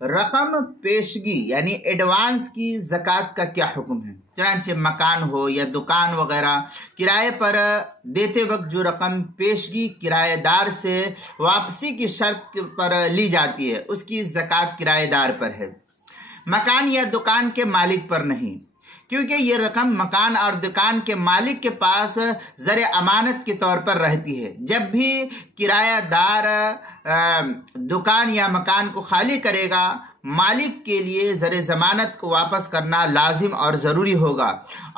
رقم پیشگی یعنی ایڈوانس کی زکوٰۃ کا کیا حکم ہے؟ چنانچہ مکان ہو یا دکان وغیرہ کرائے پر دیتے وقت جو رقم پیشگی کرایہ دار سے واپسی کی شرط پر لی جاتی ہے اس کی زکوٰۃ کرایہ دار پر ہے، مکان یا دکان کے مالک پر نہیں، کیونکہ یہ رقم مکان اور دکان کے مالک کے پاس زر امانت کے طور پر رہتی ہے۔ جب بھی کرایہ دار دکان یا مکان کو خالی کرے گا، مالک کے لیے زر ضمانت کو واپس کرنا لازم اور ضروری ہوگا،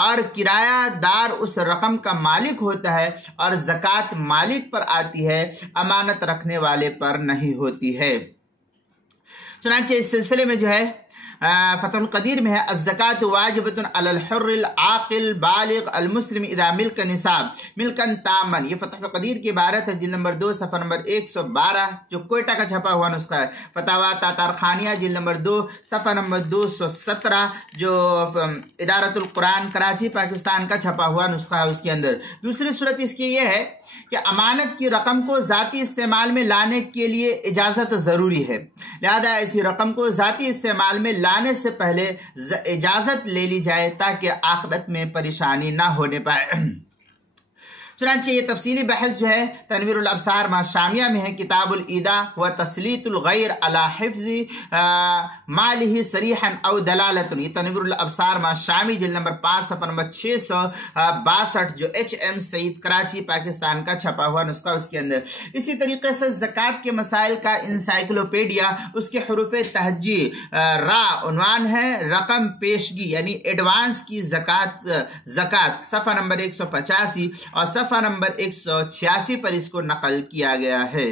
اور کرایہ دار اس رقم کا مالک ہوتا ہے اور زکوٰۃ مالک پر آتی ہے، امانت رکھنے والے پر نہیں ہوتی ہے۔ چنانچہ اس سلسلے میں جو ہے فتح القدیر میں ہے الزکاۃ واجبۃ علی الحر العاقل بالغ المسلم اذا ملک نصاب ملکن تامن، یہ فتح القدیر کی عبارت ہے، جلد نمبر 2 صفحہ نمبر 112 جو کوئٹہ کا چھپا ہوا نسخہ ہے، فتاوی تاتار خانیہ جلد نمبر 2 صفحہ نمبر 217 جو ادارۃ القرآن کراچی پاکستان کا چھپا ہوا نسخہ ہے اس کے اندر۔ دوسری صورت اس کی یہ ہے کہ امانت کی رقم کو ذاتی استعمال میں لانے کے لیے اجازت ضروری ہے، لہذا ایسی رقم کو ذاتی استعمال میں لانے سے پہلے اجازت لے لی جائے تاکہ آخرت میں پریشانی نہ ہونے پائے۔ چنانچہ یہ تفصیلی بحث جو ہے تنویر الابصار ما شامیہ میں ہے، کتاب الایداع و تسلیط الغیر علی حفظ مالہ صریحا او دلالۃ، یہ تنویر الابصار ما شامی جلد نمبر 5 صفحہ نمبر 662 جو ایچ ایم سعید کراچی پاکستان کا چھپا ہوا نسخہ اس کے اندر۔ اسی طریقے سے زکوٰۃ کے مسائل کا انسائکلوپیڈیا، اس کے حروف تہجی را عنوان ہے رقم پیشگی یعنی ایڈوانس کی زکوٰۃ، صفحہ نمبر 185 اور صفحہ نمبر 186 پر اس کو نقل کیا گیا ہے۔